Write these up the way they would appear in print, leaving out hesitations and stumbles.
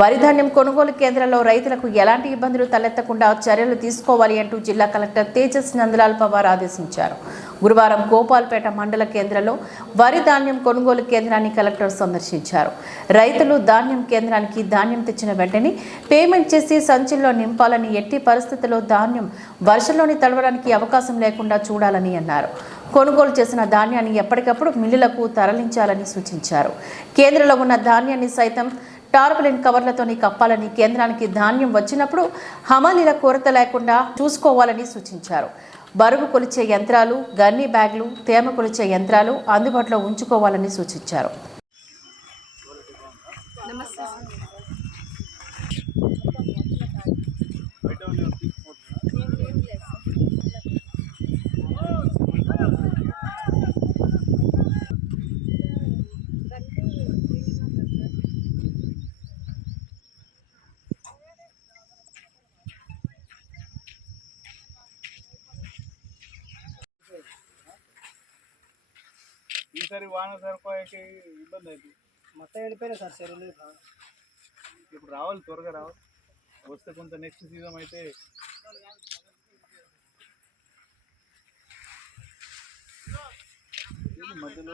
వరి ధాన్యం కొనుగోలు కేంద్రాల్లో రైతులకు ఎలాంటి ఇబ్బందులు తలెత్తకుండా చర్యలు తీసుకోవాలి అంటూ జిల్లా కలెక్టర్ తేజస్ నందలాల్ పవార్ ఆదేశించారు. గురువారం గోపాల్పేట మండల కేంద్రంలో వరి ధాన్యం కొనుగోలు కేంద్రాన్ని కలెక్టర్ సందర్శించారు. రైతులు ధాన్యం కేంద్రానికి ధాన్యం తెచ్చిన వెంటనే పేమెంట్ చేసి సంచుల్లో నింపాలని, ఎట్టి పరిస్థితుల్లో ధాన్యం వర్షంలోని తడవడానికి అవకాశం లేకుండా చూడాలని అన్నారు. కొనుగోలు చేసిన ధాన్యాన్ని ఎప్పటికప్పుడు మిల్లులకు తరలించాలని సూచించారు. కేంద్రంలో ఉన్న ధాన్యాన్ని సైతం టార్పలిన్ కవర్లతోని కప్పాలని, కేంద్రానికి ధాన్యం వచ్చినప్పుడు హమాలీల కొరత లేకుండా చూసుకోవాలని సూచించారు. బరువు కొలిచే యంత్రాలు, గన్నీ బ్యాగులు, తేమ కొలిచే యంత్రాలు అందుబాటులో ఉంచుకోవాలని సూచించారు. ఈసారి వాన సరిపోయాకి ఇబ్బంది అవుతుంది. మొత్తం వెళ్ళిపోయినా సార్ చెరువులు. ఇప్పుడు రావాలి, త్వరగా రావాలి. వస్తే కొంత నెక్స్ట్ సీజన్ అయితే మధ్యలో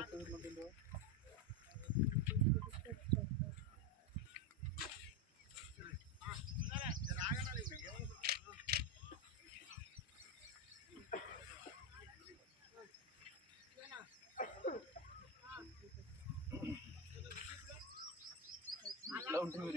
ఇట్లా ఉంటుంది.